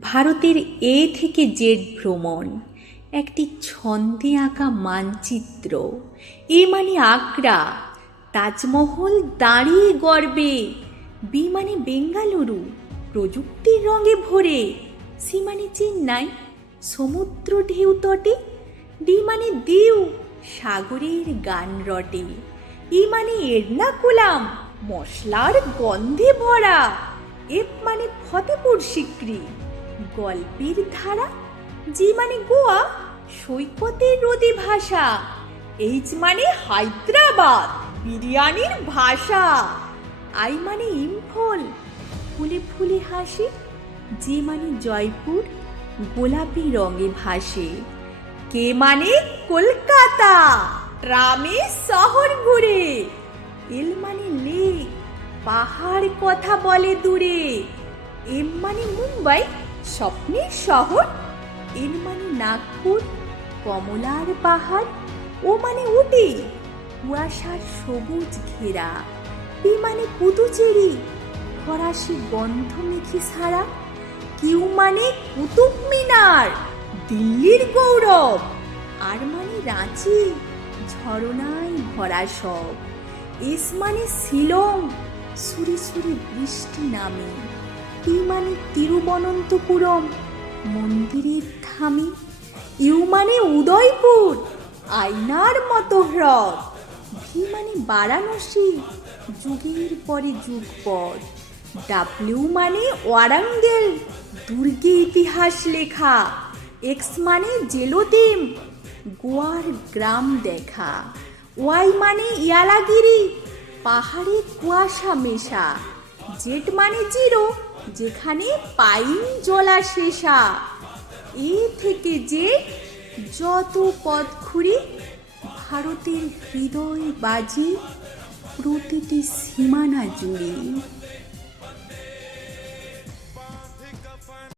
ভারতের এ থেকে জেড ভ্রমণ, একটি ছন্দে আঁকা মানচিত্র। এ মানে আগ্রা, তাজমহল দাঁড়িয়ে গর্বে বি মানে বেঙ্গালুরু, প্রযুক্তির রঙে ভরে। সি মানে চেন্নাই, সমুদ্র ঢেউ তটে। ডি মানে দিউ, সাগরের গান রটে। ই মানে এর্নাকুলাম, মশলার গন্ধে ভরা। এফ মানে ফতেপুর সিক্রি। গল্পের ধারা? জি মানে গোয়া? সৈকতের রোদে ভাষা এইচ মানে হায়দ্রাবাদ, বিরিয়ানির ভাষা। আই মানে ইম্ফল, ফুলে ফুলে হাসি। যে মানে জয়পুর, গোলাপি রঙে ভাসে। কে মানে কলকাতা, ট্রামে শহর ঘুরে। এল মানে লেক, পাহাড় কথা বলে দূরে। এম মানে মুম্বাই স্বপ্নের শহর, এর মানে নাগপুর, কমলার পাহাড়, ও মানে উটি, কুয়াশার সবুজ ঘেরা, পি মানে পুদুচেরি, ফরাসি গন্ধ মেখে সারা কিউ মানে কুতুব মিনার, দিল্লির গৌরব, আর মানে রাঁচি, ঝরনায় ভরা সব, এস মানে শিলং, সুরি সুরি বৃষ্টি নামে। টি মানে তিরুবনন্তপুরম, মন্দিরের ধামে ইউ মানে উদয়পুর, আয়নার মতো হ্রদ। ভি মানে বারাণসী, যুগের পরে যুগ পর ডাব্লিউ মানে ওয়ারাঙ্গেল, দুর্গে ইতিহাস লেখা। এক্স মানে জেলোদিম গোয়ার গ্রাম দেখা। ওয়াই মানে ইয়ালাগিরি, পাহাড়ে কুয়াশা মেশা। জেট মানে জিরো যেখানে পাইন জলা শেষা এ থেকে যে যত পথ ঘুরি, ভারতের হৃদয় বাজি প্রতিটি সীমানা জুড়ে।